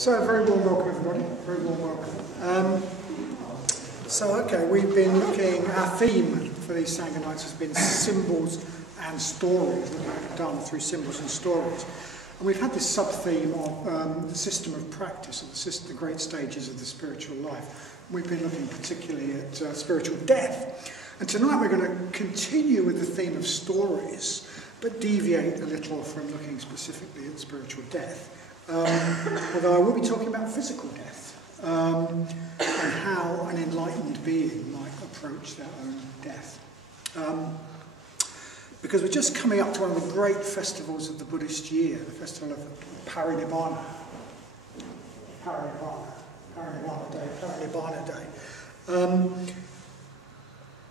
So, very warm welcome everybody, very warm welcome. Okay, we've been looking, our theme for these Sangha Nights has been symbols and stories, looking at Dharma through symbols and stories. And we've had this sub-theme of the system of practice, or the great stages of the spiritual life. We've been looking particularly at spiritual death. And tonight we're going to continue with the theme of stories, but deviate a little from looking specifically at spiritual death. Although I will be talking about physical death, and how an enlightened being might approach their own death. Because we're just coming up to one of the great festivals of the Buddhist year, the festival of Paranibbana Day.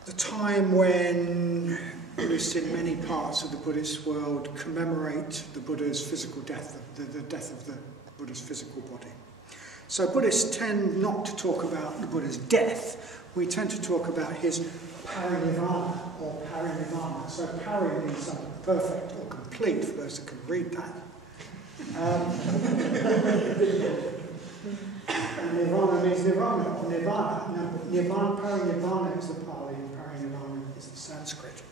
The time when Buddhists in many parts of the Buddhist world commemorate the Buddha's physical death, the death of the Buddha's physical body. So Buddhists tend not to talk about the Buddha's death, we tend to talk about his Paranibbana or Paranibbana. So pari means something perfect or complete, for those that can read that. And Nirvana means Nirvana or Nirvana. Nirvana, Paranibbana is the Pali, and Paranibbana is the Sanskrit.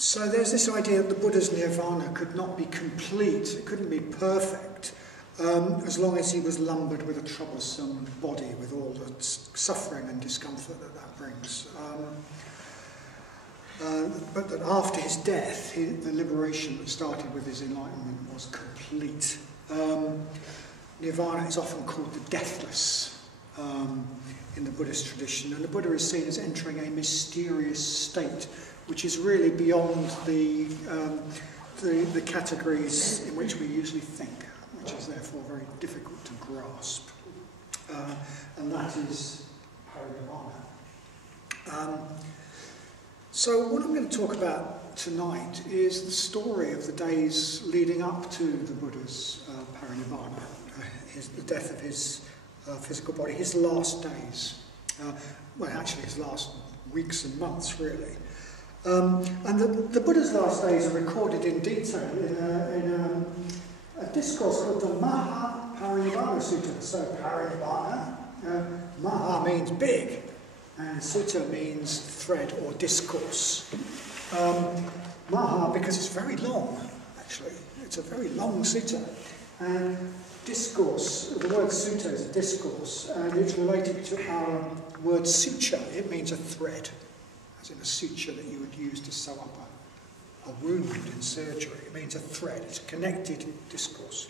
So there's this idea that the Buddha's nirvana could not be complete, it couldn't be perfect, as long as he was lumbered with a troublesome body, with all the suffering and discomfort that that brings. But that after his death, the liberation that started with his enlightenment was complete. Nirvana is often called the deathless in the Buddhist tradition, and the Buddha is seen as entering a mysterious state, which is really beyond the categories in which we usually think, which is therefore very difficult to grasp. And that is Paranibbana. So what I'm going to talk about tonight is the story of the days leading up to the Buddha's Paranibbana, the death of his physical body, his last days. Well, actually his last weeks and months, really. And the Buddha's last days are recorded in detail in a discourse called the Paranibbana Sutta. So Paranibbana, Maha means big, and Sutta means thread or discourse. Maha because it's very long, actually. It's a very long sutta. And discourse, the word sutta is a discourse, and it's related to our word suture. It means a thread, as in a suture that you would use to sew up a wound in surgery. It means a thread, it's a connected discourse.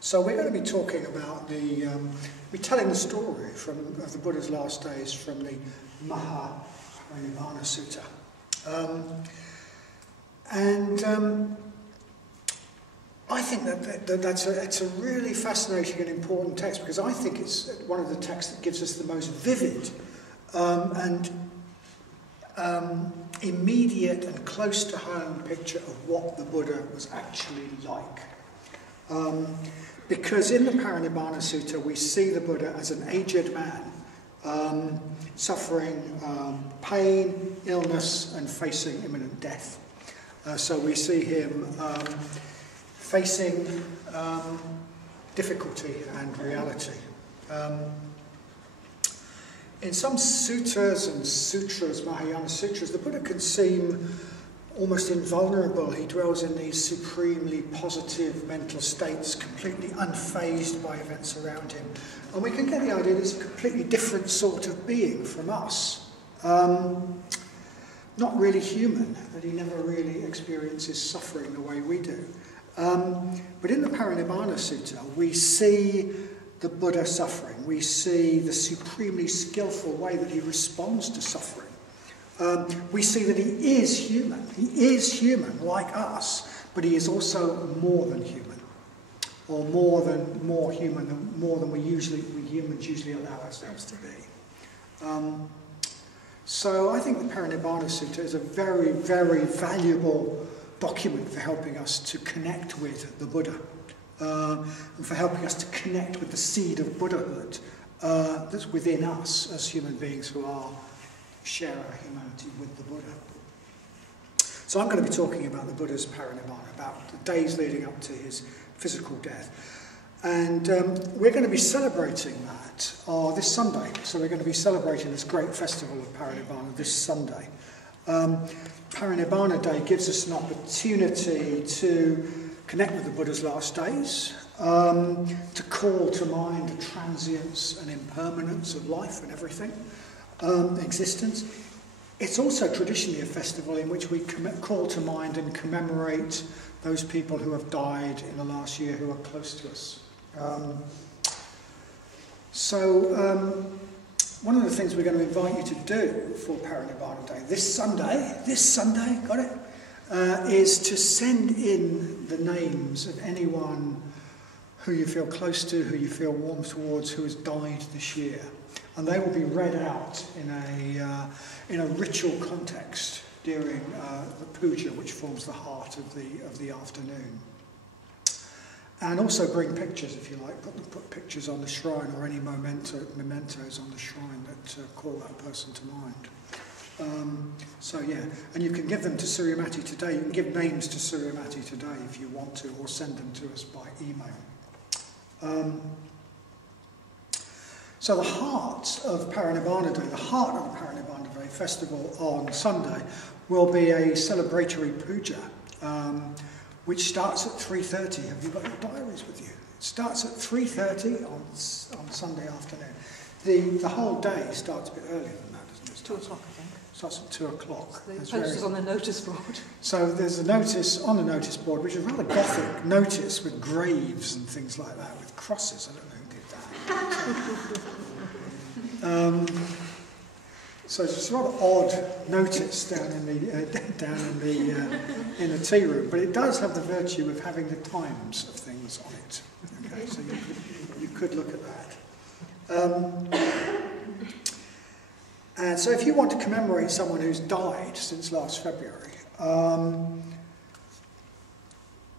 So we're going to be talking about we're telling the story of the Buddha's last days from the Paranibbana Sutta. I think that's a really fascinating and important text, because I think it's one of the texts that gives us the most vivid and immediate and close to home picture of what the Buddha was actually like. Because in the Paranibbana Sutta we see the Buddha as an aged man, suffering pain, illness, and facing imminent death. So we see him facing difficulty and reality. In some suttas and sutras, Mahayana sutras, the Buddha can seem almost invulnerable. He dwells in these supremely positive mental states, completely unfazed by events around him. And we can get the idea that he's a completely different sort of being from us. Not really human, that he never really experiences suffering the way we do. But in the Paranibbana Sutta, we see the Buddha suffering. We see the supremely skillful way that he responds to suffering. We see that he is human. He is human, like us, but he is also more than human, or more than we humans usually allow ourselves to be. So I think the Paranibbana Sutta is a very, very valuable document for helping us to connect with the Buddha, and for helping us to connect with the seed of Buddhahood that's within us as human beings who share our humanity with the Buddha. So I'm going to be talking about the Buddha's Paranibbana, about the days leading up to his physical death. And we're going to be celebrating that this Sunday. So we're going to be celebrating this great festival of Paranibbana this Sunday. Paranibbana Day gives us an opportunity to connect with the Buddha's last days, to call to mind the transience and impermanence of life and everything, existence. It's also traditionally a festival in which we call to mind and commemorate those people who have died in the last year who are close to us. One of the things we're going to invite you to do for Paranibbana Day this Sunday, got it, is to send in the names of anyone who you feel close to, who you feel warm towards, who has died this year. And they will be read out in a ritual context during the puja, which forms the heart of the afternoon. And also bring pictures, if you like, put pictures on the shrine or any mementos on the shrine that call that person to mind. And you can give them to Suryamati today. You can give names to Suryamati today if you want to, or send them to us by email. So the heart of Paranibbana Day, the heart of the Paranibbana Day festival on Sunday, will be a celebratory puja, which starts at 3:30. Have you got your diaries with you? It starts at 3:30 on Sunday afternoon. The whole day starts a bit earlier than that, doesn't it? It's 2 o'clock, I think. Starts at 2 o'clock. The posters on the notice board. So there's a notice on the notice board, which is a rather gothic notice with graves and things like that, with crosses. I don't know who did that. So it's a rather odd notice down in the tea room, but it does have the virtue of having the times of things on it. Okay, so you could look at that. And so if you want to commemorate someone who's died since last February,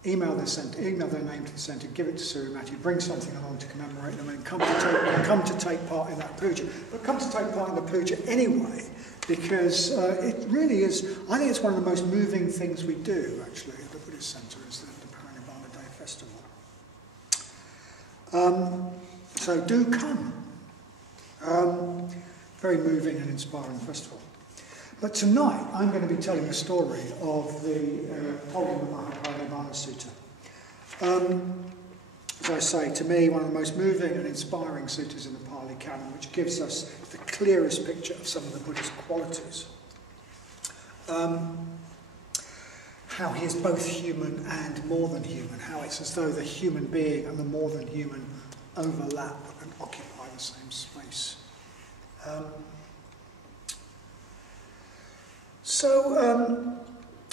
email their name to the centre, give it to Suryamati, bring something along to commemorate them, and come to take part in that puja. But come to take part in the puja anyway, because it really is, I think it's one of the most moving things we do, actually, at the Buddhist Centre, is the Paranibbana Day Festival. So do come. Very moving and inspiring festival. But tonight I'm going to be telling the story of the Paranibbana Sutta. As I say, to me, one of the most moving and inspiring suttas in the Pali Canon, which gives us the clearest picture of some of the Buddha's qualities. How he is both human and more than human, how it's as though the human being and the more than human overlap and occupy the same space.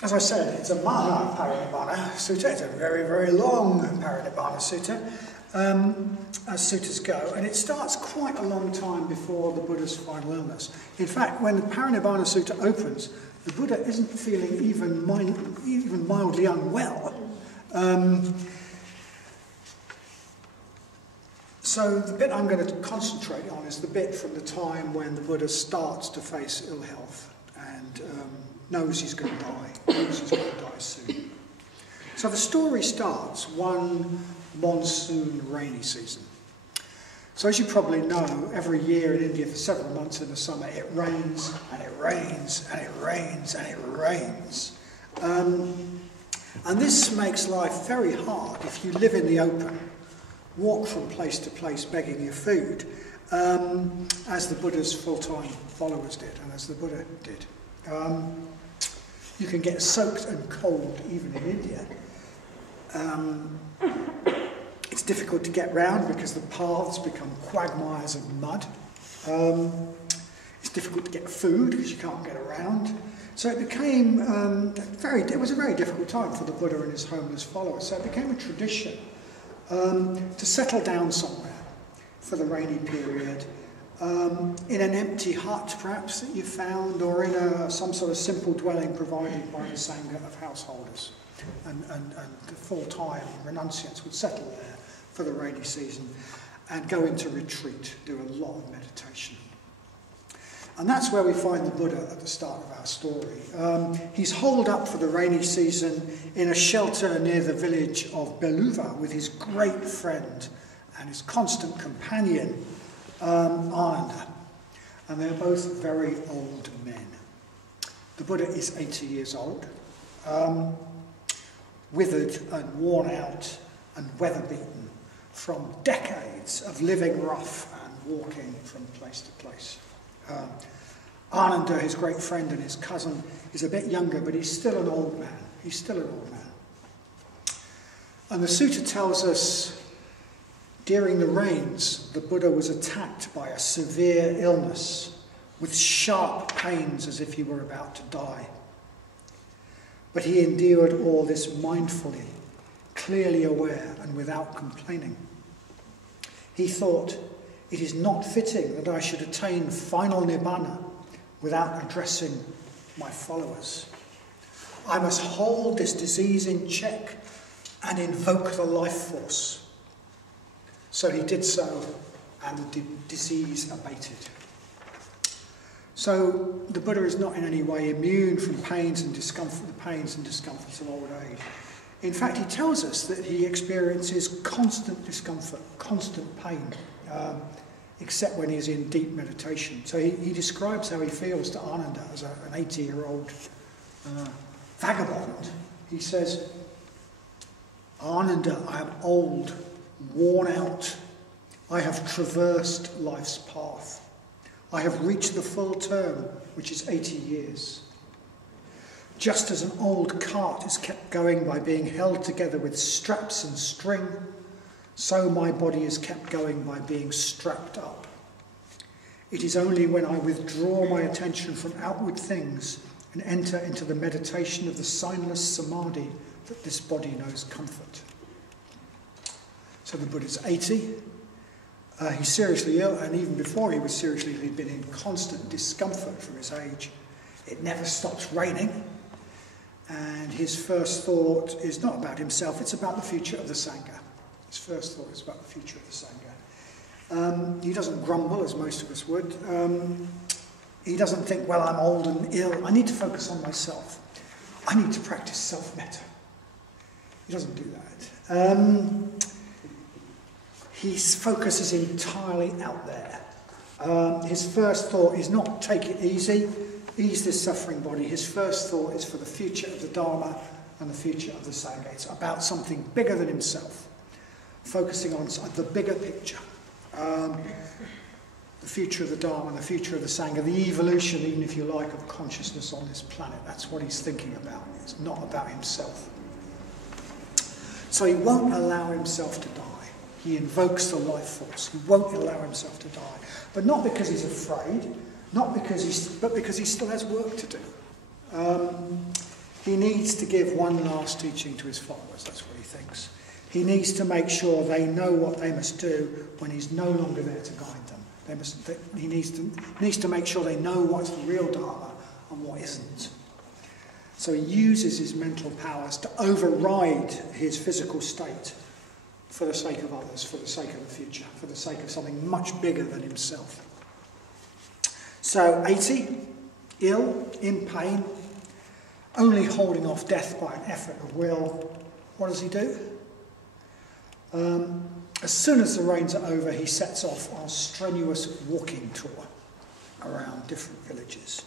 As I said, it's a Maha Paranibbana Sutta. It's a very, very long Paranibbana Sutta, as suttas go, and it starts quite a long time before the Buddha's final illness. In fact, when the Paranibbana Sutta opens, the Buddha isn't feeling even mildly unwell. So the bit I'm going to concentrate on is the bit from the time when the Buddha starts to face ill health and knows he's going to die soon. So the story starts one monsoon rainy season. So as you probably know, every year in India for several months in the summer it rains and it rains and it rains and it rains. And this makes life very hard if you live in the open, walk from place to place begging your food, as the Buddha's full-time followers did, and as the Buddha did. You can get soaked and cold even in India. It's difficult to get round because the paths become quagmires of mud. It's difficult to get food because you can't get around. So it became it was a very difficult time for the Buddha and his homeless followers. So it became a tradition to settle down somewhere for the rainy period, in an empty hut perhaps that you found, or in some sort of simple dwelling provided by the Sangha of householders. And the full-time renunciants would settle there for the rainy season and go into retreat, do a lot of meditation. And that's where we find the Buddha at the start of our story. He's holed up for the rainy season in a shelter near the village of Beluva with his great friend and his constant companion, Ananda. And they're both very old men. The Buddha is 80 years old, withered and worn out and weather-beaten from decades of living rough and walking from place to place. Ananda, his great friend and his cousin, is a bit younger, but he's still an old man. He's still an old man. And the sutta tells us, during the rains, the Buddha was attacked by a severe illness with sharp pains as if he were about to die. But he endured all this mindfully, clearly aware and without complaining. He thought, "It is not fitting that I should attain final nibbana without addressing my followers. I must hold this disease in check and invoke the life force." So he did so, and the disease abated. So the Buddha is not in any way immune from the pains and discomforts of old age. In fact, he tells us that he experiences constant discomfort, constant pain, except when he's in deep meditation. So he describes how he feels to Ananda as an 80-year-old vagabond. He says, "Ananda, I am old, worn out. I have traversed life's path. I have reached the full term, which is 80 years. Just as an old cart is kept going by being held together with straps and string, so my body is kept going by being strapped up. It is only when I withdraw my attention from outward things and enter into the meditation of the signless samadhi that this body knows comfort." So the Buddha's 80. He's seriously ill, and even before he was seriously ill, he'd been in constant discomfort from his age. It never stops raining. And his first thought is not about himself, it's about the future of the Sangha. His first thought is about the future of the Sangha. He doesn't grumble, as most of us would. He doesn't think, well, I'm old and ill, I need to focus on myself. I need to practice self-metta. He doesn't do that. His focus is entirely out there. His first thought is not take it easy, ease this suffering body. His first thought is for the future of the Dharma and the future of the Sangha. It's about something bigger than himself, focusing on the bigger picture. The future of the Dharma and the future of the Sangha, the evolution, even if you like, of consciousness on this planet. That's what he's thinking about. It's not about himself. So he won't allow himself to die. He invokes the life force. He won't allow himself to die. But not because he's afraid, but because he still has work to do. He needs to give one last teaching to his followers, that's what he thinks. He needs to make sure they know what they must do when he's no longer there to guide them. He needs to make sure they know what's the real Dharma and what isn't. So he uses his mental powers to override his physical state for the sake of others, for the sake of the future, for the sake of something much bigger than himself. So 80, ill, in pain, only holding off death by an effort of will. What does he do? As soon as the rains are over, he sets off on a strenuous walking tour around different villages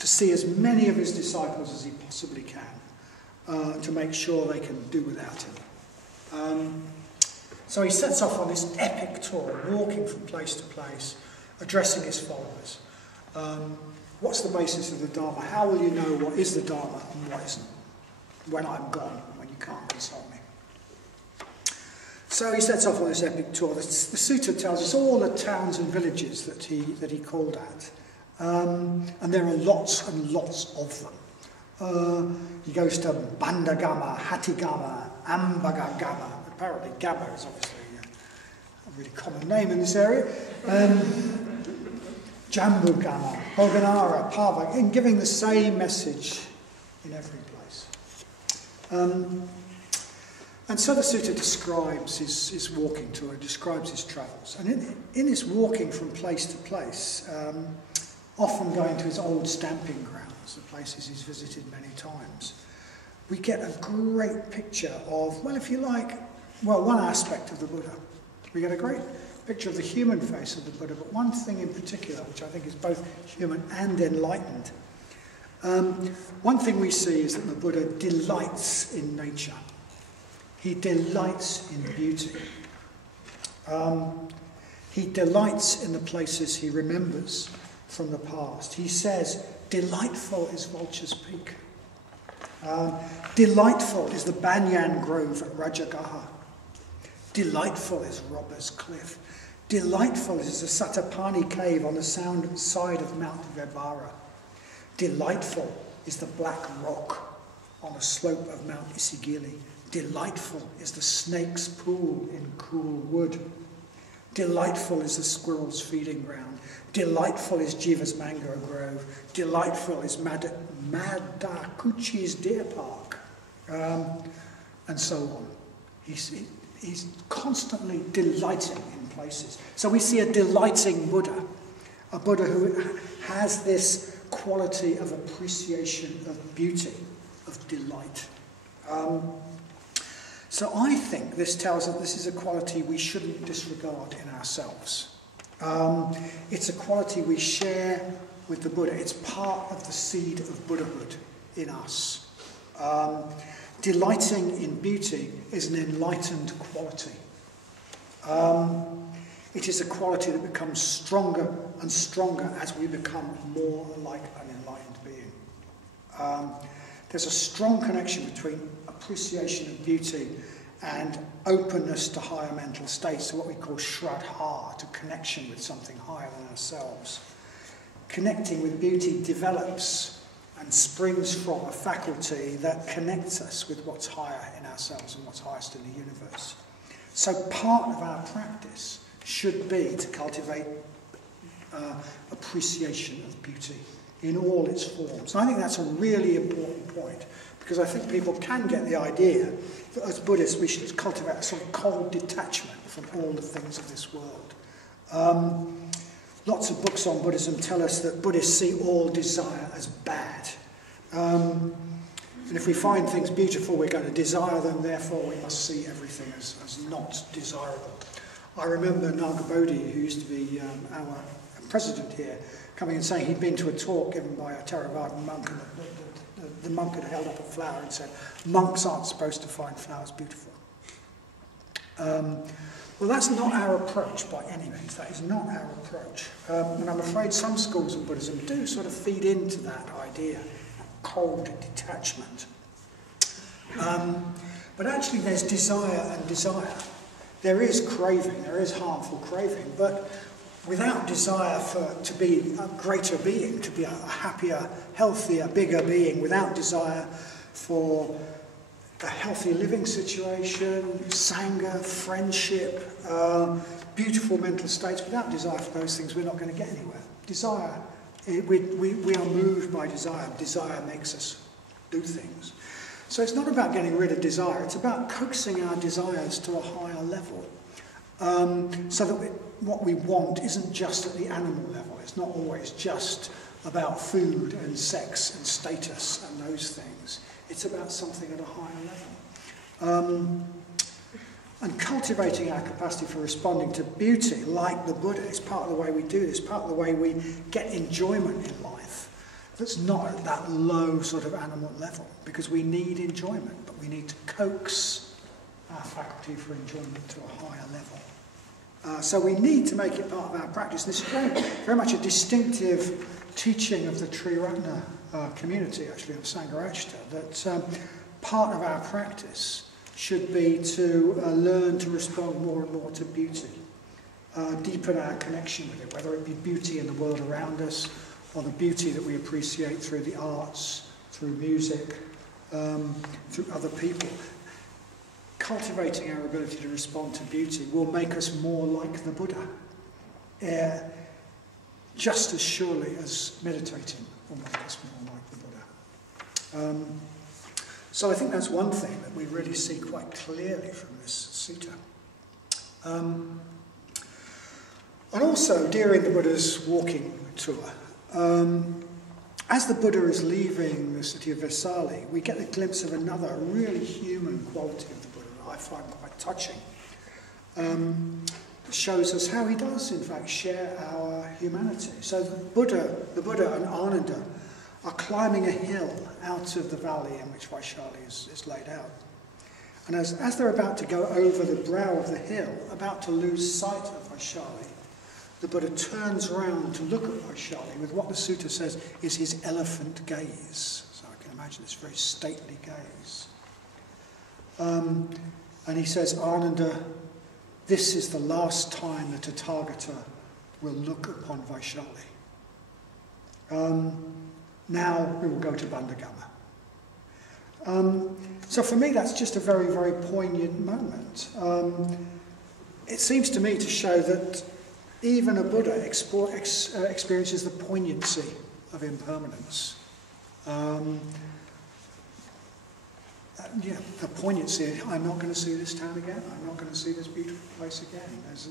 to see as many of his disciples as he possibly can, to make sure they can do without him. So he sets off on this epic tour, walking from place to place, addressing his followers. What's the basis of the Dharma? How will you know what is the Dharma and what isn't when I'm gone, when you can't console me? So he sets off on this epic tour. The sutta tells us all the towns and villages that he called at. And there are lots and lots of them. He goes to Bandagama, Hatigama, Ambagagama. Apparently Gama is obviously a really common name in this area. Jambugama, Boganara, Pava, and giving the same message in every place. And so the sutta describes his walking tour, describes his travels. And in his walking from place to place, often going to his old stamping grounds, the places he's visited many times, we get a great picture of, well, if you like, well, one aspect of the Buddha. We get a great picture of the human face of the Buddha, but one thing in particular, which I think is both human and enlightened. One thing we see is that the Buddha delights in nature. He delights in beauty. He delights in the places he remembers from the past. He says, delightful is Vulture's Peak. Delightful is the Banyan Grove at Rajagaha. Delightful is Robber's Cliff. Delightful is the Satapani Cave on the side of Mount Vibhara. Delightful is the Black Rock on the slope of Mount Isigili. Delightful is the Snake's Pool in Cool Wood. Delightful is the Squirrel's Feeding Ground. Delightful is Jiva's Mango Grove. Delightful is Madakuchi's Deer Park. And so on. He's constantly delighting in places. So we see a delighting Buddha, a Buddha who has this quality of appreciation of beauty, of delight. So I think this tells us this is a quality we shouldn't disregard in ourselves. It's a quality we share with the Buddha. It's part of the seed of Buddhahood in us. Delighting in beauty is an enlightened quality. It is a quality that becomes stronger and stronger as we become more like an enlightened being. There's a strong connection between appreciation of beauty and openness to higher mental states, to what we call shraddha, to connection with something higher than ourselves. Connecting with beauty develops and springs from a faculty that connects us with what's higher in ourselves and what's highest in the universe. So part of our practice should be to cultivate appreciation of beauty in all its forms. And I think that's a really important point, because I think people can get the idea that as Buddhists we should cultivate a sort of cold detachment from all the things of this world. Lots of books on Buddhism tell us that Buddhists see all desire as bad. And if we find things beautiful, we're going to desire them, therefore we must see everything as not desirable. I remember Naga Bodhi, who used to be our president here, coming and saying he'd been to a talk given by a Theravada monk, and the monk had held up a flower and said, monks aren't supposed to find flowers beautiful. Well, that's not our approach by any means. That is not our approach. And I'm afraid some schools of Buddhism do sort of feed into that idea, cold detachment. But actually there's desire and desire. There is craving, there is harmful craving, but without desire to be a greater being, to be a happier, healthier, bigger being, without desire for a healthy living situation, Sangha, friendship, beautiful mental states, without desire for those things we're not going to get anywhere. Desire, we are moved by desire. Desire makes us do things. So it's not about getting rid of desire, it's about coaxing our desires to a higher level. So that what we want isn't just at the animal level. It's not always just about food and sex and status and those things. It's about something at a higher level. And cultivating our capacity for responding to beauty, like the Buddha, is part of the way we do this, part of the way we get enjoyment in life. That's not at that low sort of animal level, because we need enjoyment, but we need to coax our faculty for enjoyment to a higher level. So we need to make it part of our practice. This is very much a distinctive teaching of the Triratna community, actually, of Sangha that part of our practice should be to learn to respond more and more to beauty, deepen our connection with it, whether it be beauty in the world around us, or the beauty that we appreciate through the arts, through music, through other people. Cultivating our ability to respond to beauty will make us more like the Buddha, just as surely as meditating will make us more like the Buddha. So I think that's one thing that we really see quite clearly from this sutta. And also, during the Buddha's walking tour, as the Buddha is leaving the city of Vesali, we get a glimpse of another really human quality of the Buddha that I find quite touching. It shows us how he does, in fact, share our humanity. So the Buddha and Ananda are climbing a hill out of the valley in which Vaishali is laid out. And as they're about to go over the brow of the hill, about to lose sight of Vaishali, the Buddha turns around to look at Vaishali with what the sutta says is his elephant gaze. So I can imagine this very stately gaze. And he says, Ananda, this is the last time the Tathagata will look upon Vaishali. Now we will go to Bandagama. So for me, that's just a very, very poignant moment. It seems to me to show that even a Buddha experiences the poignancy of impermanence. The poignancy, I'm not going to see this town again, I'm not going to see this beautiful place again.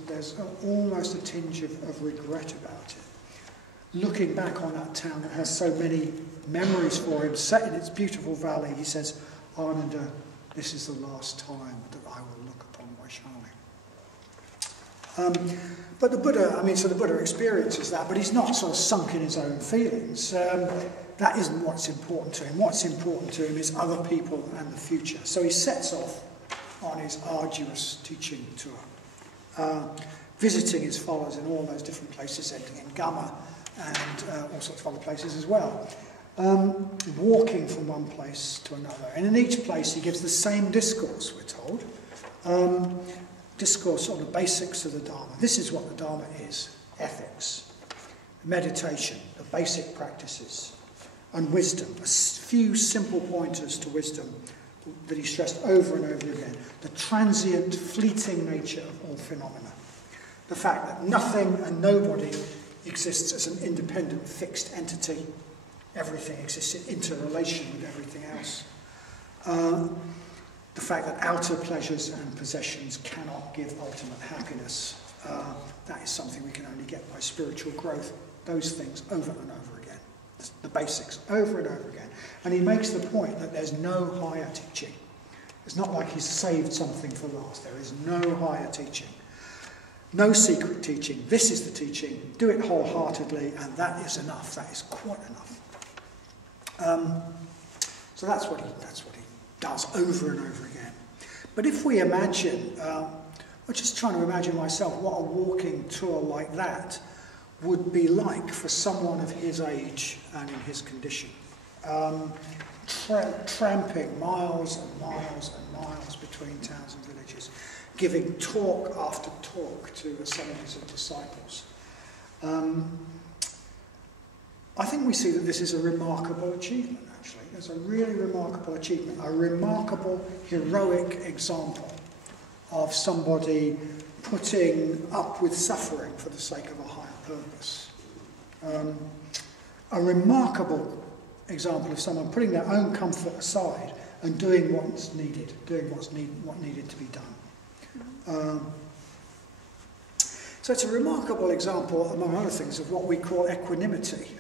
There's almost a tinge of regret about it. Looking back on that town that has so many memories for him, set in its beautiful valley, he says, Ananda, this is the last time that I will look upon Vaishali. But the Buddha, so the Buddha experiences that, but he's not sort of sunk in his own feelings. That isn't what's important to him. What's important to him is other people and the future. So he sets off on his arduous teaching tour, visiting his followers in all those different places, ending in Gama and all sorts of other places as well. Walking from one place to another. And in each place he gives the same discourse, we're told. Discourse on the basics of the Dharma. This is what the Dharma is. Ethics, meditation, the basic practices, and wisdom. A few simple pointers to wisdom that he stressed over and over again. The transient, fleeting nature of all phenomena. The fact that nothing and nobody exists as an independent, fixed entity. Everything exists in interrelation with everything else. The fact that outer pleasures and possessions cannot give ultimate happiness. That is something we can only get by spiritual growth. Those things over and over again. The basics, over and over again. And he makes the point that there's no higher teaching. It's not like he's saved something for last. There is no higher teaching. No secret teaching. This is the teaching. Do it wholeheartedly, and that is enough. That is quite enough. So that's what he does over and over again. But if we imagine, I'm just trying to imagine myself what a walking tour like that would be like for someone of his age and in his condition. Tramping miles and miles and miles between towns and villages, giving talk after talk to assemblies of disciples. I think we see that this is a remarkable achievement, actually. It's a really remarkable achievement, a remarkable, heroic example of somebody putting up with suffering for the sake of a higher purpose. A remarkable example of someone putting their own comfort aside and doing what's needed, what needed to be done. So it's a remarkable example, among other things, of what we call equanimity.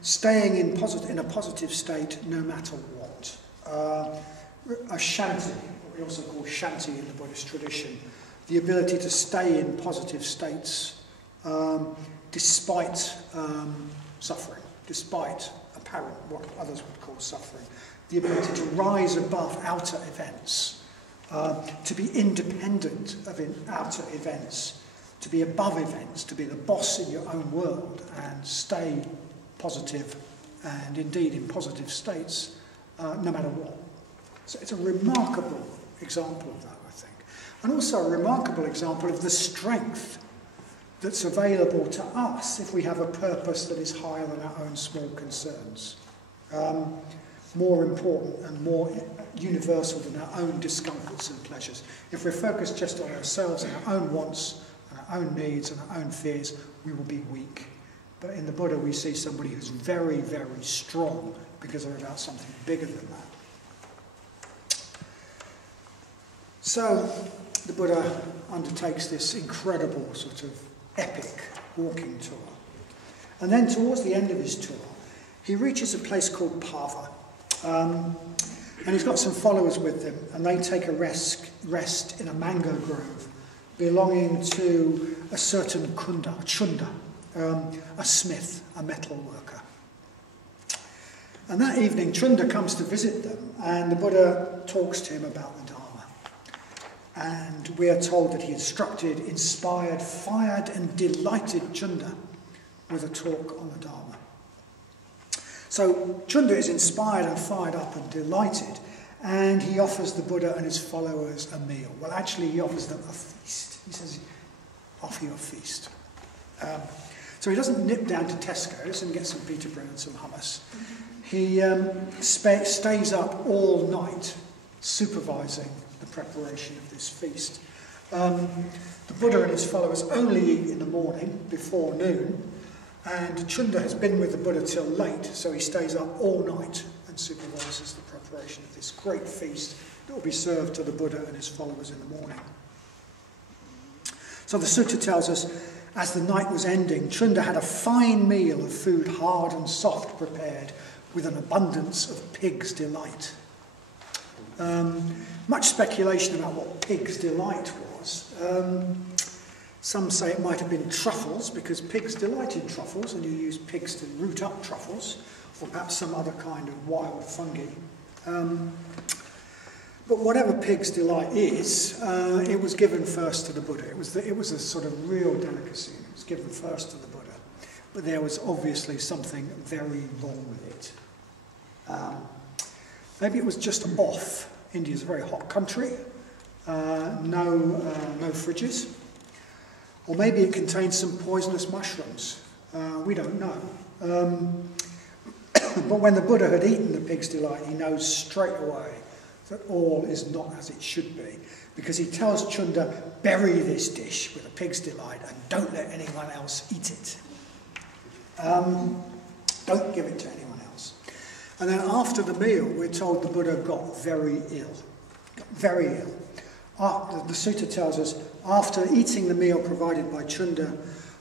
Staying in a positive state no matter what. A shanti, what we also call shanti in the Buddhist tradition, the ability to stay in positive states despite suffering, despite apparent, what others would call suffering. The ability to rise above outer events, to be independent of outer events, to be above events, to be the boss in your own world and stay positive and indeed in positive states no matter what. So it's a remarkable example of that, I think. And also a remarkable example of the strength that's available to us if we have a purpose that is higher than our own small concerns. More important and more universal than our own discomforts and pleasures. If we're focused just on ourselves and our own wants, our own needs and our own fears, we will be weak. But in the Buddha we see somebody who's very, very strong because they're about something bigger than that. So the Buddha undertakes this incredible sort of epic walking tour. And then towards the end of his tour, he reaches a place called Pava. And he's got some followers with him, and they take a rest in a mango grove belonging to a certain chunda, a smith, a metal worker. And that evening, Chunda comes to visit them, and the Buddha talks to him about the Dharma. And we are told that he instructed, inspired, fired, and delighted Chunda with a talk on the Dharma. So Chunda is inspired and fired up and delighted, and he offers the Buddha and his followers a meal. Well, actually, he offers them a feast. He says, offer you a feast. So he doesn't nip down to Tesco's and get some pita bread and some hummus. He stays up all night supervising the preparation of this feast. The Buddha and his followers only eat in the morning before noon, and Chunda has been with the Buddha till late, so he stays up all night and supervises the preparation of this great feast that will be served to the Buddha and his followers in the morning. So the sutta tells us, as the night was ending, Chunda had a fine meal of food hard and soft prepared with an abundance of pig's delight. Much speculation about what pig's delight was. Some say it might have been truffles, because pigs delight in truffles, and you use pigs to root up truffles, or perhaps some other kind of wild fungi. But whatever pig's delight is, it was given first to the Buddha. It was a sort of real delicacy. It was given first to the Buddha. But there was obviously something very wrong with it. Maybe it was just off. India's a very hot country. No fridges. Or maybe it contained some poisonous mushrooms. We don't know. But when the Buddha had eaten the pig's delight, he knows straight away that all is not as it should be, because he tells Chunda, bury this dish with a pig's delight and don't let anyone else eat it. Don't give it to anyone else. And then after the meal, we're told the Buddha got very ill. Got very ill. The sutta tells us, after eating the meal provided by Chunda,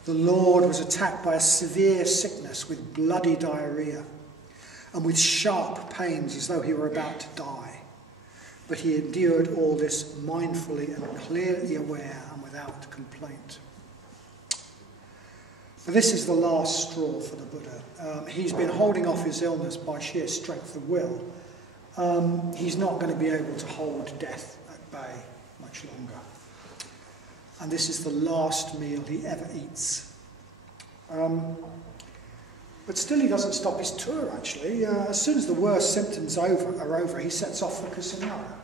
the Lord was attacked by a severe sickness with bloody diarrhea and with sharp pains as though he were about to die. But he endured all this mindfully and clearly aware and without complaint. But this is the last straw for the Buddha. He's been holding off his illness by sheer strength of will. He's not going to be able to hold death at bay much longer. And this is the last meal he ever eats. But still he doesn't stop his tour, actually. As soon as the worst symptoms are over, he sets off for Kusinara.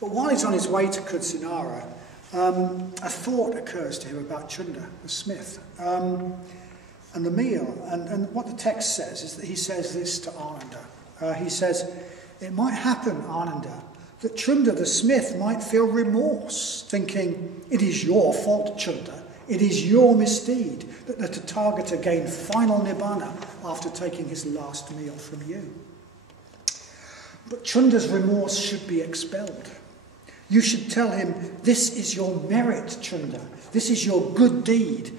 But while he's on his way to Kusinara, a thought occurs to him about Chunda, the smith, and the meal. And what the text says is that he says this to Ananda. He says, it might happen, Ananda, that Chunda the smith might feel remorse, thinking, it is your fault, Chunda. It is your misdeed that the Tathagata gained final nibbana after taking his last meal from you. But Chunda's remorse should be expelled. You should tell him, this is your merit, Chunda. This is your good deed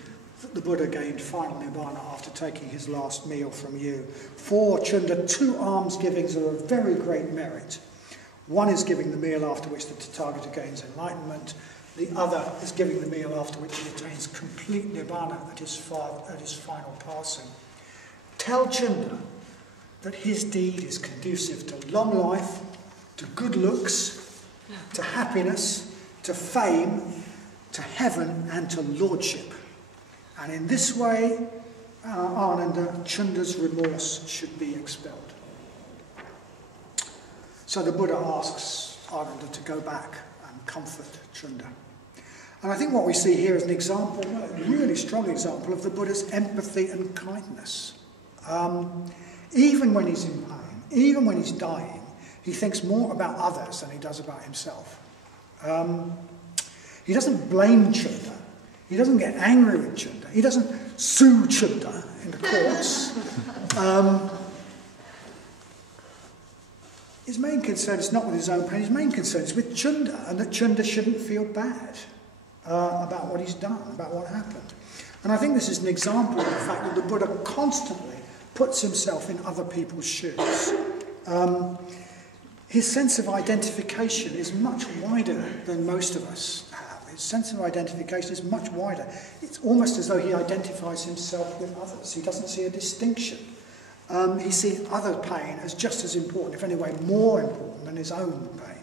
that the Buddha gained final nibbana after taking his last meal from you. For Chunda, 2 almsgivings are of very great merit. One is giving the meal after which the Tathagata gains enlightenment. The other is giving the meal after which he attains complete nibbana at his final passing. Tell Chunda that his deed is conducive to long life, to good looks, to happiness, to fame, to heaven, and to lordship. And in this way, Ananda, Chunda's remorse should be expelled. So the Buddha asks Ananda to go back and comfort Chunda. And I think what we see here is an example, a really strong example of the Buddha's empathy and kindness. Even when he's in pain, even when he's dying, he thinks more about others than he does about himself. He doesn't blame Chunda. He doesn't get angry with Chunda. He doesn't sue Chunda in the courts. His main concern is not with his own pain. His main concern is with Chunda, and that Chunda shouldn't feel bad about what he's done, about what happened. And I think this is an example of the fact that the Buddha constantly puts himself in other people's shoes. His sense of identification is much wider than most of us have. His sense of identification is much wider. It's almost as though he identifies himself with others. He doesn't see a distinction. He sees other pain as just as important, if anyway more important than his own pain.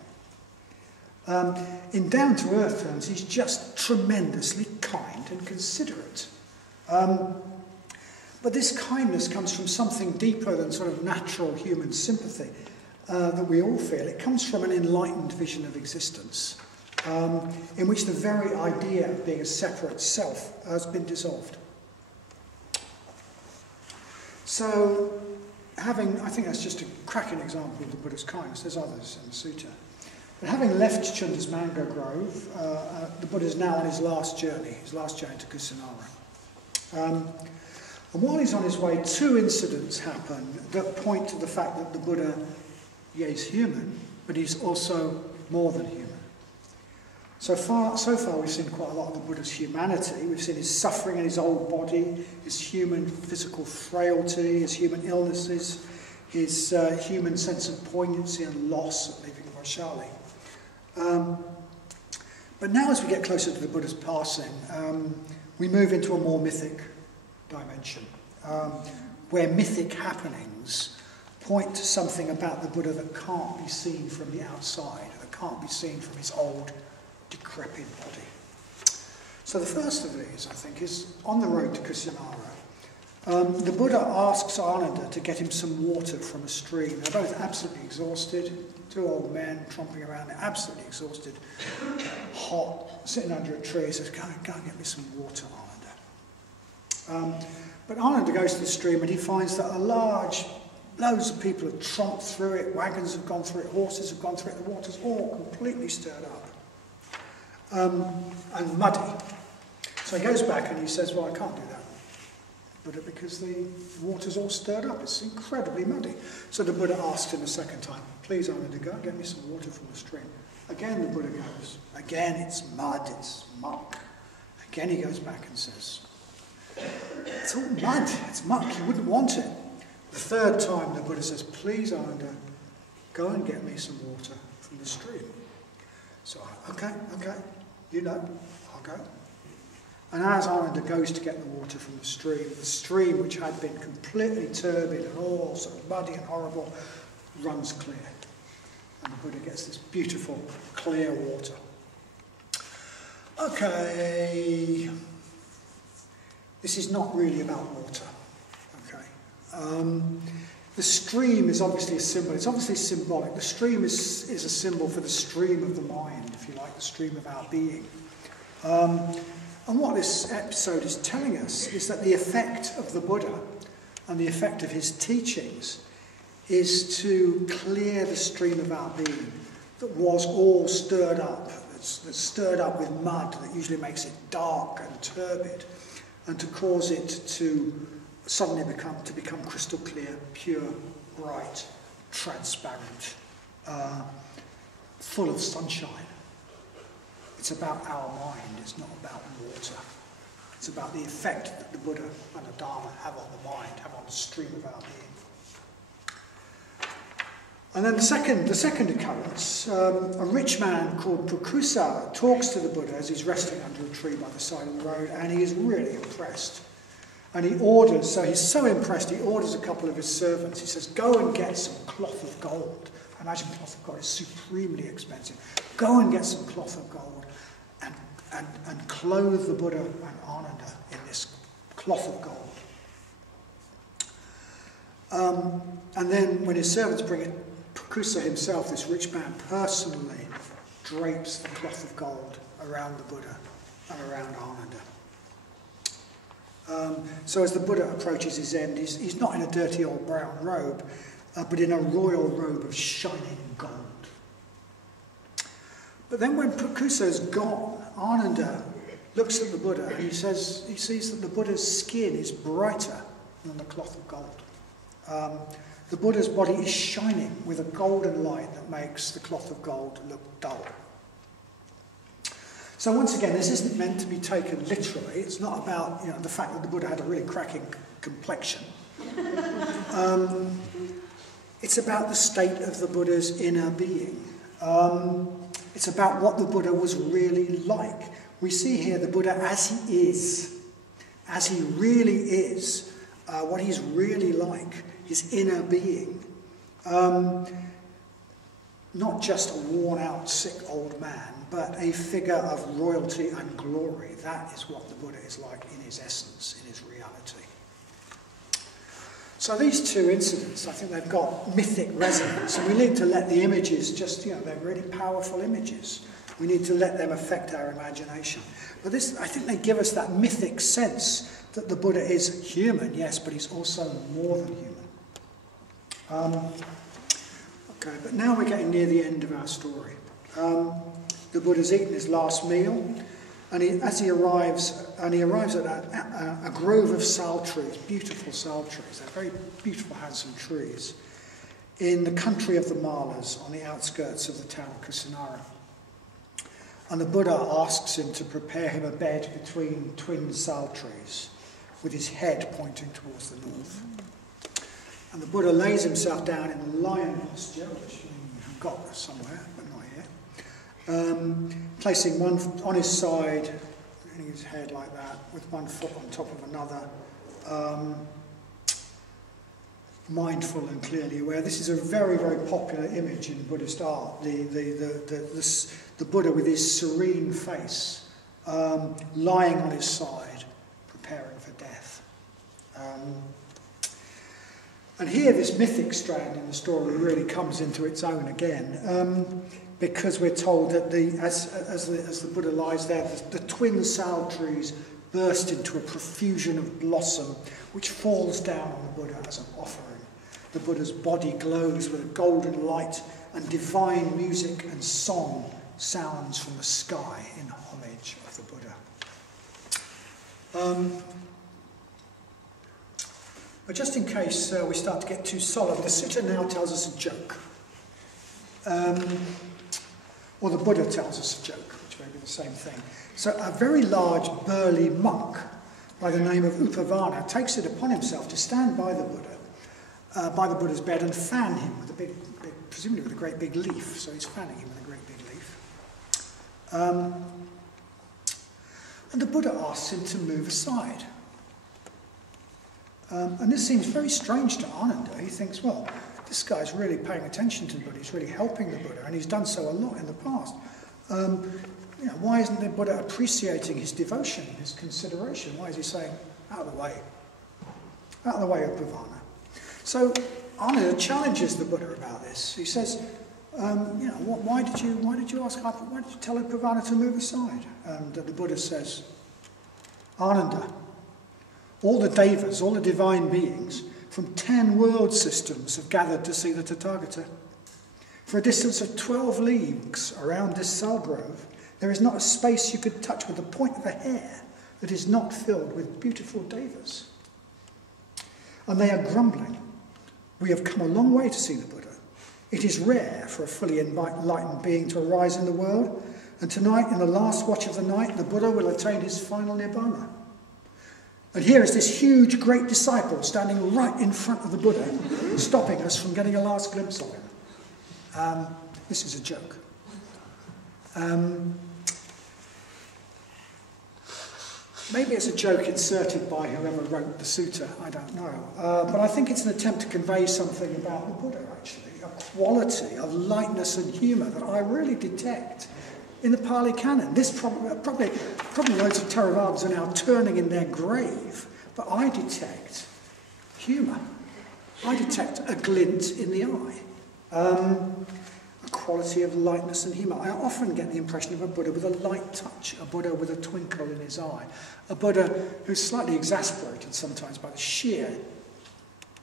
In down-to-earth terms, he's just tremendously kind and considerate. But this kindness comes from something deeper than sort of natural human sympathy that we all feel. It comes from an enlightened vision of existence, in which the very idea of being a separate self has been dissolved. So, I think that's just a cracking example of the Buddha's kindness. There's others in the sutta. But having left Chunda's mango grove, the Buddha is now on his last journey to Kusinara. And while he's on his way, two incidents happen that point to the fact that the Buddha, is human, but he's also more than human. So far we've seen quite a lot of the Buddha's humanity. We've seen his suffering in his old body, his human physical frailty, his human illnesses, his human sense of poignancy and loss at leaving Vaishali. But now as we get closer to the Buddha's passing, we move into a more mythic dimension, where mythic happenings point to something about the Buddha that can't be seen from the outside, that can't be seen from his old, decrepit body. So the first of these, I think, is on the road to Kusinara. The Buddha asks Ananda to get him some water from a stream. They're both absolutely exhausted, two old men tromping around, they're absolutely exhausted, hot, sitting under a tree. He says, go and get me some water, Ananda. But Ananda goes to the stream and he finds that loads of people have tromped through it, wagons have gone through it, horses have gone through it, the water's all completely stirred up. And muddy. So he goes back and he says, well, I can't do that, Buddha, because the water's all stirred up. It's incredibly muddy. So the Buddha asks him a second time, please, Ananda, go and get me some water from the stream. Again, the Buddha goes. Again, it's mud, it's muck. Again, he goes back and says, it's all mud, it's muck, you wouldn't want it. The third time, the Buddha says, please, Ananda, go and get me some water from the stream. So, okay, I'll go. And as Ananda goes to get the water from the stream, which had been completely turbid and all sort of muddy and horrible, runs clear. And the Buddha gets this beautiful, clear water. Okay, this is not really about water. Okay. The stream is obviously a symbol. It's obviously symbolic. The stream is a symbol for the stream of the mind, if you like, the stream of our being. And what this episode is telling us is that the effect of the Buddha and the effect of his teachings is to clear the stream of our being that was all stirred up, that's stirred up with mud that usually makes it dark and turbid, and to cause it to suddenly become crystal clear, pure, bright, transparent, full of sunshine. It's about our mind, it's not about water. It's about the effect that the Buddha and the Dharma have on the mind, have on the stream of our being. And then the second occurrence, a rich man called Prakusa talks to the Buddha as he's resting under a tree by the side of the road, and he is really impressed. And he orders, so he's so impressed, he orders a couple of his servants. He says, go and get some cloth of gold. I imagine cloth of gold is supremely expensive. Go and get some cloth of gold and clothe the Buddha and Ananda in this cloth of gold. And then when his servants bring it, Prakusa himself, this rich man, personally drapes the cloth of gold around the Buddha and around Ananda. So as the Buddha approaches his end, he's not in a dirty old brown robe, but in a royal robe of shining gold. But then when Prakusa is gone, Ananda looks at the Buddha and he sees that the Buddha's skin is brighter than the cloth of gold. The Buddha's body is shining with a golden light that makes the cloth of gold look dull. So once again, this isn't meant to be taken literally. It's not about the fact that the Buddha had a really cracking complexion. It's about the state of the Buddha's inner being. It's about what the Buddha was really like. We see here the Buddha as he is, as he really is, what he's really like, his inner being. Not just a worn-out, sick old man, but a figure of royalty and glory. That is what the Buddha is like in his essence, in his reality. So these two incidents, I think they've got mythic resonance, and we need to let the images just, they're really powerful images. We need to let them affect our imagination. But I think they give us that mythic sense that the Buddha is human, yes, but he's also more than human. Okay, but now we're getting near the end of our story. The Buddha's eaten his last meal, and he arrives at a grove of sal trees, beautiful sal trees. They're very beautiful, handsome trees, in the country of the Malas, on the outskirts of the town of Kusinara. And the Buddha asks him to prepare him a bed between twin sal trees, with his head pointing towards the north. And the Buddha lays himself down in the lion posture, which you've got somewhere, but not here. Placing one on his side, leaning his head like that, with one foot on top of another. Mindful and clearly aware. This is a very, very popular image in Buddhist art. The Buddha with his serene face, lying on his side, preparing for death. And here this mythic strand in the story really comes into its own again, because we're told that as the Buddha lies there, the twin sal trees burst into a profusion of blossom which falls down on the Buddha as an offering. The Buddha's body glows with a golden light, and divine music and song sounds from the sky in homage of the Buddha. But just in case we start to get too solemn, the Sutta now tells us a joke. Or the Buddha tells us a joke, which may be the same thing. So a very large, burly monk by the name of Upavana takes it upon himself to stand by the Buddha, by the Buddha's bed, and fan him with a big, presumably with a great big leaf. So he's fanning him with a great big leaf. And the Buddha asks him to move aside. And this seems very strange to Ananda. He thinks, well, this guy's really paying attention to the Buddha, he's really helping the Buddha, and he's done so a lot in the past. Why isn't the Buddha appreciating his devotion, his consideration? Why is he saying, out of the way? Out of the way, Upavana. So Ananda challenges the Buddha about this. He says, why did you ask, why did you tell Upavana to move aside? And the Buddha says, Ananda, all the devas, all the divine beings from 10 world systems have gathered to see the Tathagata. For a distance of 12 leagues around this sal grove, there is not a space you could touch with the point of a hair that is not filled with beautiful devas. And they are grumbling. We have come a long way to see the Buddha. It is rare for a fully enlightened being to arise in the world, and tonight, in the last watch of the night, the Buddha will attain his final nibbana. And here is this huge, great disciple standing right in front of the Buddha, stopping us from getting a last glimpse of him. This is a joke. Maybe it's a joke inserted by whoever wrote the sutta, I don't know. But I think it's an attempt to convey something about the Buddha, actually, a quality of lightness and humour that I really detect in the Pali Canon. This probably loads of Theravadas are now turning in their grave, but I detect humour. I detect a glint in the eye, a quality of lightness and humour. I often get the impression of a Buddha with a light touch, a Buddha with a twinkle in his eye, a Buddha who's slightly exasperated sometimes by the sheer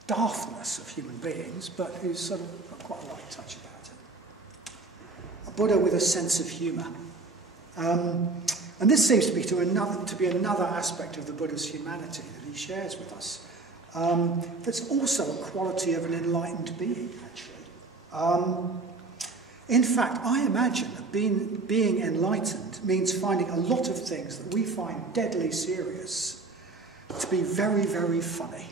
daftness of human beings, but who's sort of got quite a light touch about it. A Buddha with a sense of humour. And this seems to be another aspect of the Buddha's humanity that he shares with us. That's also a quality of an enlightened being, actually. In fact, I imagine that being enlightened enlightenment means finding a lot of things that we find deadly serious to be very, very funny.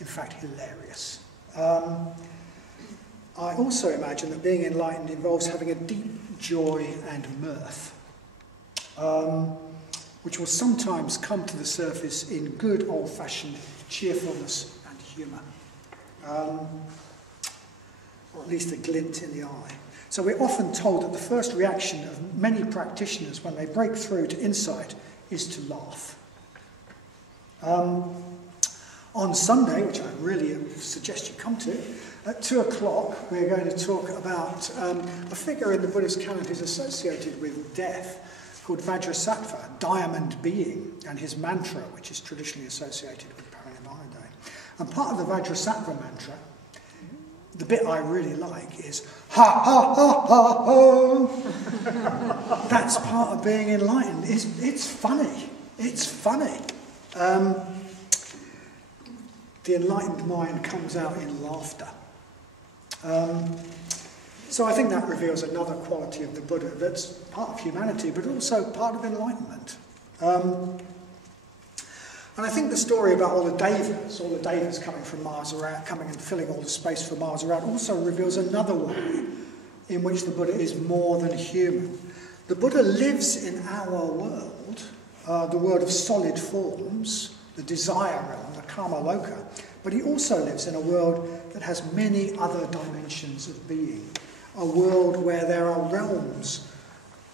In fact, hilarious. I also imagine that being enlightened involves having a deep joy and mirth, which will sometimes come to the surface in good old-fashioned cheerfulness and humour, or at least a glint in the eye. So we're often told that the first reaction of many practitioners when they break through to insight is to laugh. On Sunday, which I really suggest you come to, at 2 o'clock we're going to talk about a figure in the Buddhist canon who's associated with death called Vajrasattva, a diamond being, and his mantra, which is traditionally associated with Paranibbana Day. And part of the Vajrasattva mantra, the bit I really like, is ha ha ha ha ha. That's part of being enlightened. It's funny. It's funny. The enlightened mind comes out in laughter. So I think that reveals another quality of the Buddha that's part of humanity, but also part of enlightenment. And I think the story about all the devas coming from Mars around, coming and filling all the space for Mars around, also reveals another way in which the Buddha is more than human. The Buddha lives in our world, the world of solid forms, the desire realm, the Kama Loka, but he also lives in a world that has many other dimensions of being, a world where there are realms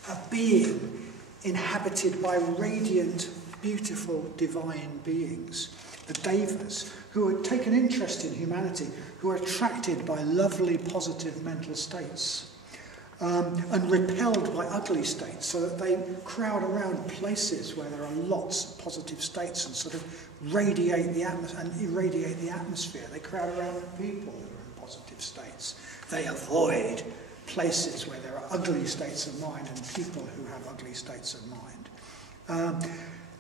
of being inhabited by radiant, beautiful, divine beings, the devas, who have taken interest in humanity, who are attracted by lovely, positive mental states, and repelled by ugly states, so that they crowd around places where there are lots of positive states and sort of radiate the irradiate the atmosphere. They crowd around people who are in positive states. They avoid places where there are ugly states of mind and people who have ugly states of mind.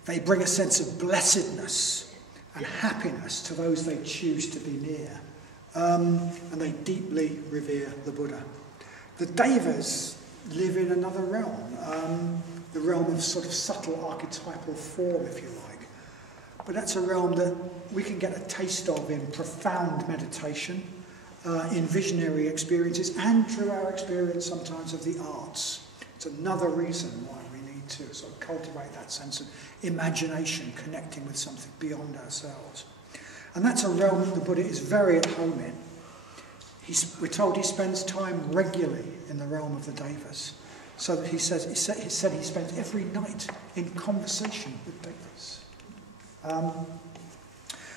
They bring a sense of blessedness and happiness to those they choose to be near. And they deeply revere the Buddha. The devas live in another realm, the realm of sort of subtle archetypal form, if you like. But that's a realm that we can get a taste of in profound meditation, in visionary experiences, and through our experience sometimes of the arts. It's another reason why we need to sort of cultivate that sense of imagination, connecting with something beyond ourselves. And that's a realm that the Buddha is very at home in. We're told he spends time regularly in the realm of the devas. So that he said he spends every night in conversation with devas.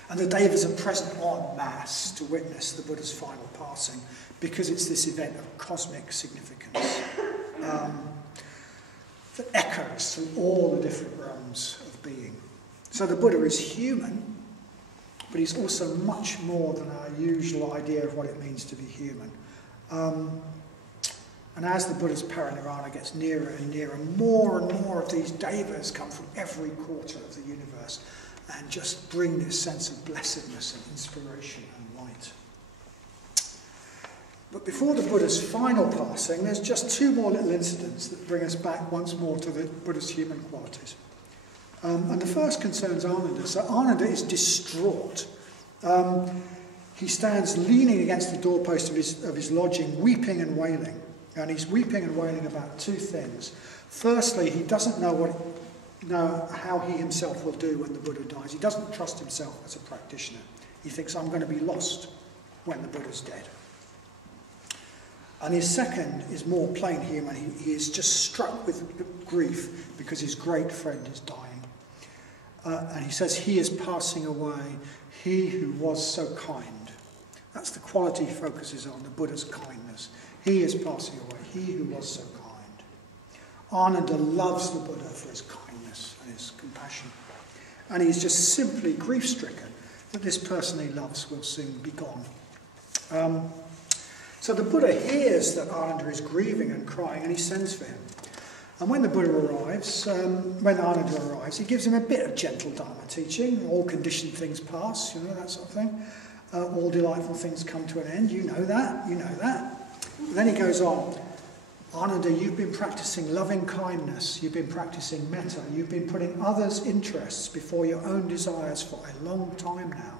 And the devas are present en masse to witness the Buddha's final passing, because it's this event of cosmic significance that echoes through all the different realms of being. So the Buddha is human, but he's also much more than our usual idea of what it means to be human. And as the Buddha's parinirvana gets nearer and nearer, more and more of these devas come from every quarter of the universe and just bring this sense of blessedness and inspiration and light. But before the Buddha's final passing, there's just 2 more little incidents that bring us back once more to the Buddha's human qualities. And the first concerns Ananda. So Ananda is distraught. He stands leaning against the doorpost of his lodging, weeping and wailing. And he's weeping and wailing about 2 things. Firstly, he doesn't know how he himself will do when the Buddha dies. He doesn't trust himself as a practitioner. He thinks, I'm going to be lost when the Buddha's dead. And his second is more plain human. He is just struck with grief because his great friend is dying. And he says, he is passing away, he who was so kind. That's the quality he focuses on, the Buddha's kindness. He is passing away, he who was so kind. Ananda loves the Buddha for his kindness and his compassion. And he's just simply grief-stricken that this person he loves will soon be gone. So the Buddha hears that Ananda is grieving and crying, and he sends for him. And when the Buddha arrives, when Ananda arrives, he gives him a bit of gentle Dharma teaching. All conditioned things pass, that sort of thing. All delightful things come to an end. You know that. Then he goes on. Ananda, you've been practicing loving kindness, you've been practicing metta, you've been putting others' interests before your own desires for a long time now.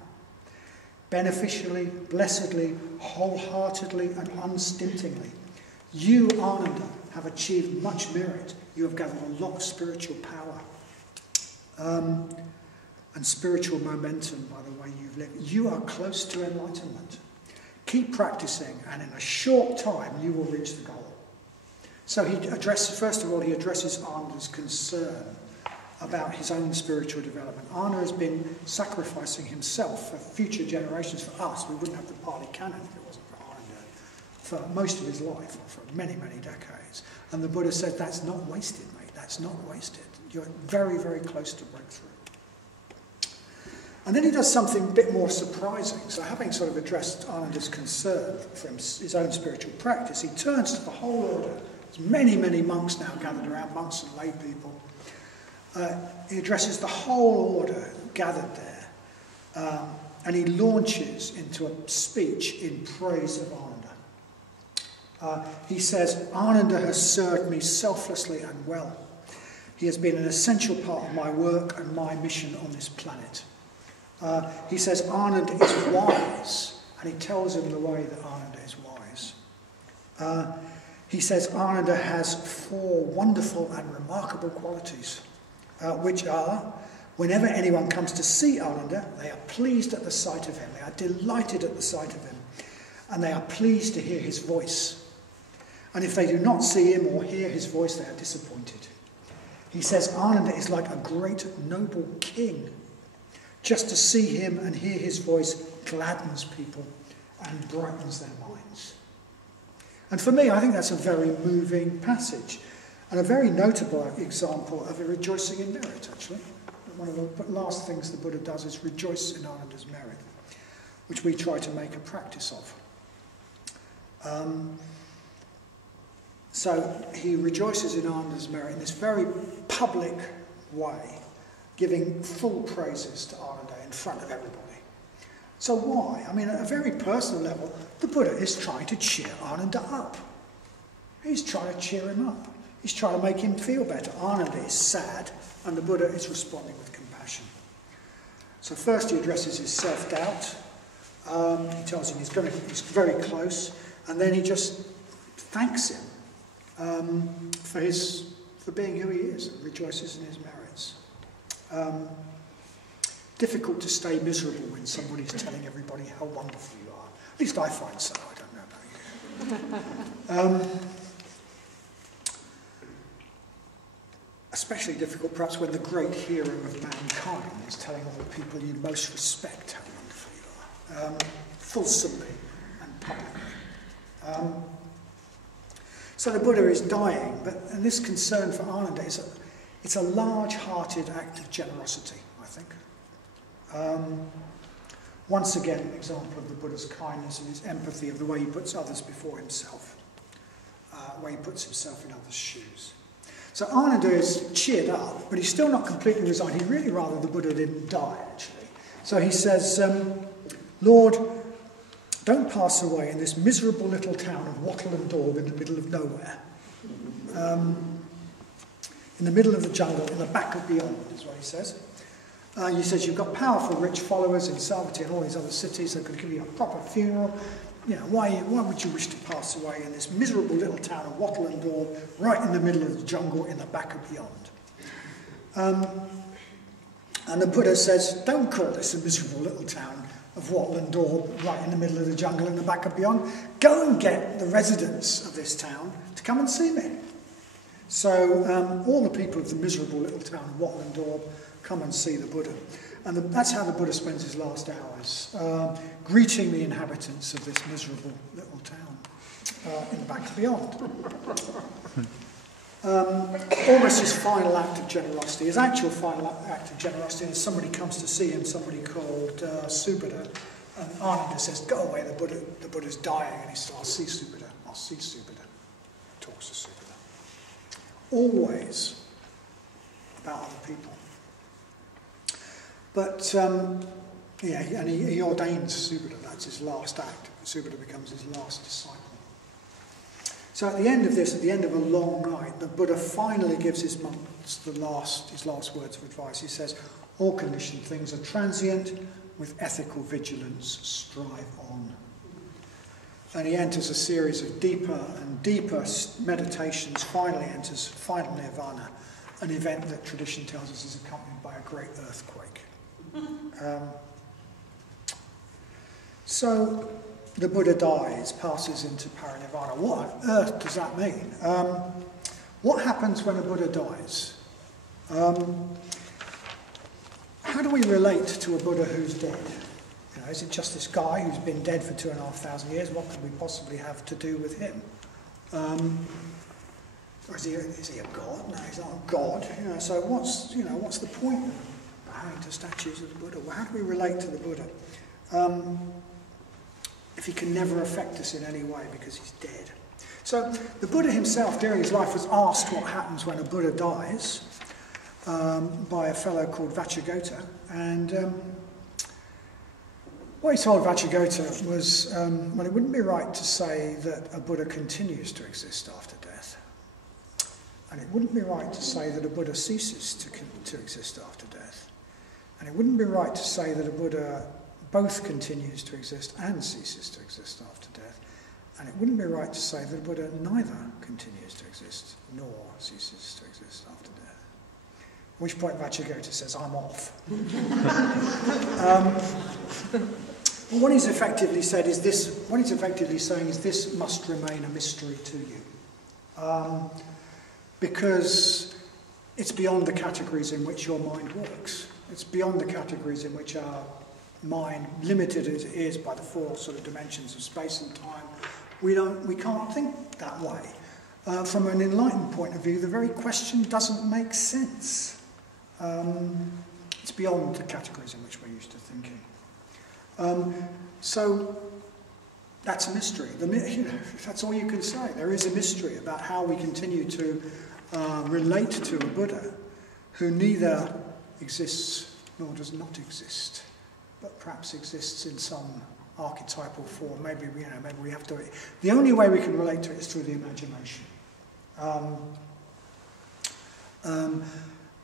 Beneficially, blessedly, wholeheartedly and unstintingly. You, Ananda, have achieved much merit. You have gathered a lot of spiritual power and spiritual momentum by the way you've lived. You are close to enlightenment. Keep practicing and in a short time you will reach the goal. So first of all, he addresses Ananda's concern about his own spiritual development. Ananda has been sacrificing himself for future generations, for us. We wouldn't have the Pali Canon if it wasn't for Ananda, for most of his life, or for many, many decades. And the Buddha said, that's not wasted, mate, that's not wasted. You're very, very close to breakthrough. And then he does something a bit more surprising. So having sort of addressed Ananda's concern for his own spiritual practice, he turns to the whole order. There's many, many monks now gathered around, monks and lay people. He addresses the whole order gathered there, and he launches into a speech in praise of Ananda. He says, Ananda has served me selflessly and well. He has been an essential part of my work and my mission on this planet. He says Ananda is wise, and he tells him the way that Ananda is wise. He says Ananda has 4 wonderful and remarkable qualities, which are, whenever anyone comes to see Ananda, they are pleased at the sight of him, they are delighted at the sight of him, and they are pleased to hear his voice. And if they do not see him or hear his voice, they are disappointed. He says Ananda is like a great noble king. Just to see him and hear his voice gladdens people and brightens their minds. And for me, I think that's a very moving passage and a very notable example of a rejoicing in merit, actually. One of the last things the Buddha does is rejoice in Ananda's merit, which we try to make a practice of. So he rejoices in Ananda's merit in this very public way, giving full praises to Ananda in front of everybody. So why? I mean, at a very personal level, the Buddha is trying to cheer Ananda up. He's trying to cheer him up. He's trying to make him feel better. Ananda is sad, and the Buddha is responding with compassion. So first he addresses his self-doubt. He tells him he's very close, and then he just thanks him for being who he is and rejoices in his merits. Difficult to stay miserable when somebody's telling everybody how wonderful you are. At least I find so. I don't know about you. Especially difficult perhaps when the great hero of mankind is telling all the people you most respect how wonderful you are, fulsomely and publicly. So the Buddha is dying, and this concern for Ananda it's a large-hearted act of generosity, I think. Once again, an example of the Buddha's kindness and his empathy of the way he puts others before himself, the way he puts himself in others' shoes. So Ananda is cheered up, but he's still not completely resigned. He'd really rather the Buddha didn't die, actually. So he says, Lord, don't pass away in this miserable little town of Wattle and Daub in the middle of nowhere. In the middle of the jungle, in the back of beyond, is what he says. He says, you've got powerful, rich followers in Savatthi and all these other cities that could give you a proper funeral. You know, why would you wish to pass away in this miserable little town of Wattle and Daub, right in the middle of the jungle, in the back of beyond? And the Buddha says, don't call this a miserable little town of Wattle and Daub, right in the middle of the jungle, in the back of beyond. Go and get the residents of this town to come and see me. So all the people of the miserable little town of Wattle and Daub come and see the Buddha. And that's how the Buddha spends his last hours, greeting the inhabitants of this miserable little town in the back of beyond. Almost his final act of generosity. His actual final act of generosity is somebody comes to see him, somebody called Subhadra, and Ananda says, go away, the Buddha's dying, and he says, I'll see Subhadra. Talks to Subhadra. Always about other people. But, and he ordains Subhadra, that's his last act. Subhadra becomes his last disciple. So at the end of this, at the end of a long night, the Buddha finally gives his monks his last words of advice. He says, all conditioned things are transient, with ethical vigilance strive on. And he enters a series of deeper and deeper meditations, finally enters final nirvana, an event that tradition tells us is accompanied by a great earthquake. So the Buddha dies, passes into Paranibbana. What on earth does that mean? What happens when a Buddha dies? How do we relate to a Buddha who's dead? You know, is it just this guy who's been dead for 2,500 years? What could we possibly have to do with him? Or is he a god? No, he's not a god. You know, so what's the point of bowing to statues of the Buddha? Well, how do we relate to the Buddha? If he can never affect us in any way because he's dead. So the Buddha himself during his life was asked what happens when a Buddha dies by a fellow called Vacchagotta, and what he told Vacchagotta was, well, it wouldn't be right to say that a Buddha continues to exist after death, and it wouldn't be right to say that a Buddha ceases to exist after death, and it wouldn't be right to say that a Buddha both continues to exist and ceases to exist after death, and it wouldn't be right to say that a Buddha neither continues to exist nor ceases to exist after death. At which point Vacchagotta says, I'm off. Well, what he's effectively saying is this must remain a mystery to you. Because it's beyond the categories in which your mind works. It's beyond the categories in which our mind, limited as it is by the four sort of dimensions of space and time, we can't think that way. From an enlightened point of view, the very question doesn't make sense. It's beyond the categories in which we're used to thinking. So that's a mystery. That's all you can say. There is a mystery about how we continue to relate to a Buddha who neither exists nor does not exist, but perhaps exists in some archetypal form. Maybe we have to. The only way we can relate to it is through the imagination.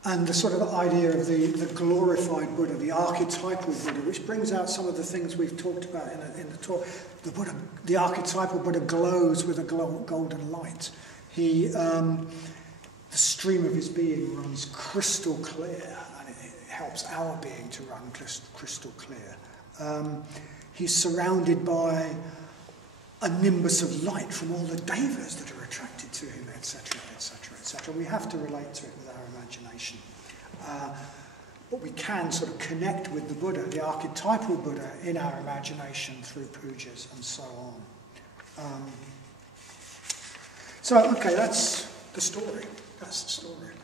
And the sort of idea of the glorified Buddha, the archetypal Buddha, which brings out some of the things we've talked about in the talk. The archetypal Buddha glows with a golden light. The stream of his being runs crystal clear, and it helps our being to run crystal clear. He's surrounded by a nimbus of light from all the devas that are attracted to him, etc., etc., etc. We have to relate to it with our imagination. But we can sort of connect with the Buddha, the archetypal Buddha, in our imagination through pujas and so on. Okay, that's the story. That's the story.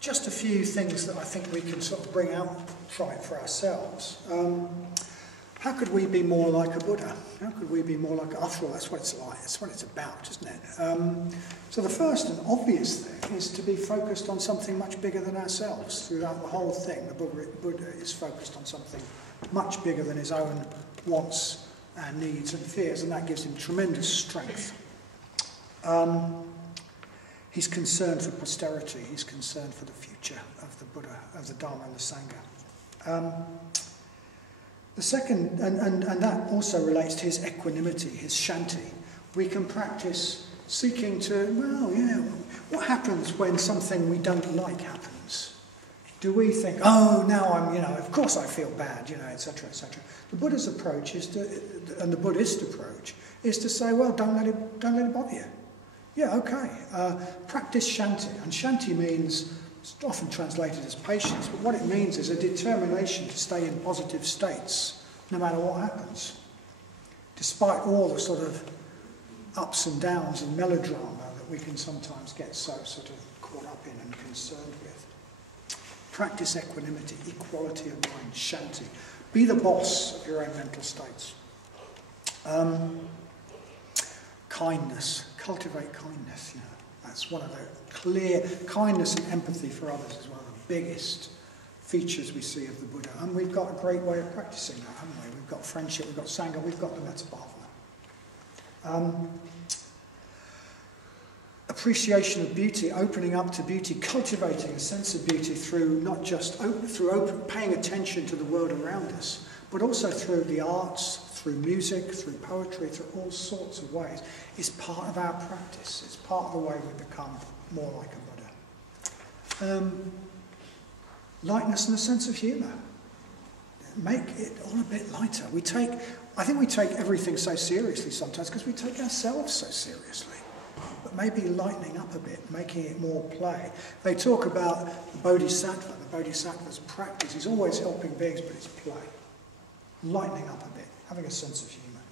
Just a few things that I think we can sort of bring out from it for ourselves. How could we be more like a Buddha? How could we be more like, after all, that's what it's like, that's what it's about, isn't it? So the first and obvious thing is to be focused on something much bigger than ourselves. Throughout the whole thing, the Buddha is focused on something much bigger than his own wants and needs and fears, and that gives him tremendous strength. He's concerned for posterity, he's concerned for the future of the Buddha, of the Dharma and the Sangha. The second, and that also relates to his equanimity, his shanti. We can practice seeking to, what happens when something we don't like happens? Do we think, now I'm, of course I feel bad, etc., etc. The Buddha's approach is and the Buddhist approach is to say, well, don't let it bother you. Yeah, okay. Practice shanti, and shanti means, it's often translated as patience, but what it means is a determination to stay in positive states, no matter what happens, despite all the sort of ups and downs and melodrama that we can sometimes get so sort of caught up in and concerned with. Practice equanimity, equality of mind, shanti. Be the boss of your own mental states. Kindness. Cultivate kindness, That's one of the clear, kindness and empathy for others is one of the biggest features we see of the Buddha. And we've got a great way of practicing that, haven't we? We've got friendship, we've got Sangha, we've got the Metta Bhavana. appreciation of beauty, opening up to beauty, cultivating a sense of beauty through not just paying attention to the world around us, but also through the arts, through music, through poetry, through all sorts of ways, is part of our practice. It's part of the way we become more like a Buddha. Lightness and a sense of humour. Make it all a bit lighter. I think we take everything so seriously sometimes because we take ourselves so seriously. But maybe lightening up a bit, making it more play. They talk about the Bodhisattva. The Bodhisattva's practice. He's always helping beings, but it's play. Lightening up a bit, having a sense of humour.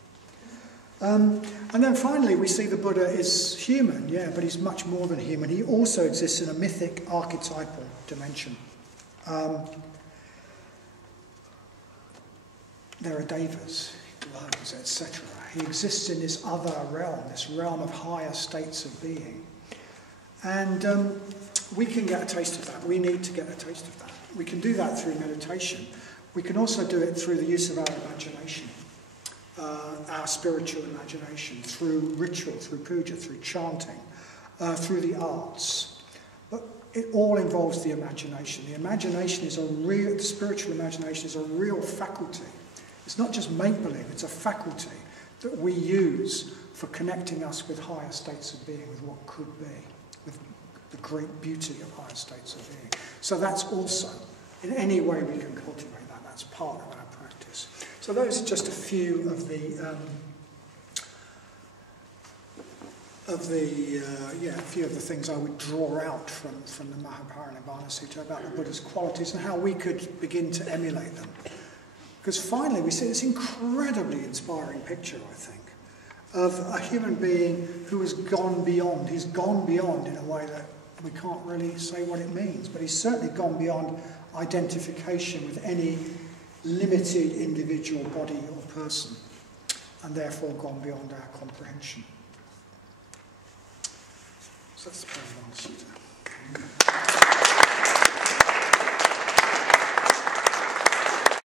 And then finally we see the Buddha is human, yeah, but he's much more than human. He also exists in a mythic archetypal dimension. There are devas, glows, etc. He exists in this other realm, this realm of higher states of being. And we can get a taste of that. We need to get a taste of that. We can do that through meditation. We can also do it through the use of our imagination, our spiritual imagination, through ritual, through puja, through chanting, through the arts. But it all involves the imagination. The imagination is the spiritual imagination is a real faculty. It's not just make-believe, it's a faculty that we use for connecting us with higher states of being, with what could be, with the great beauty of higher states of being. So that's also, in any way we can cultivate that, that's part of our practice. So those are just a few of the things I would draw out from the Paranibbana Sutta about the Buddha's qualities and how we could begin to emulate them. Because finally we see this incredibly inspiring picture, I think, of a human being who has gone beyond. He's gone beyond in a way that we can't really say what it means, but he's certainly gone beyond identification with any limited individual body or person, and therefore gone beyond our comprehension. So that's the Paranibbana Sutta.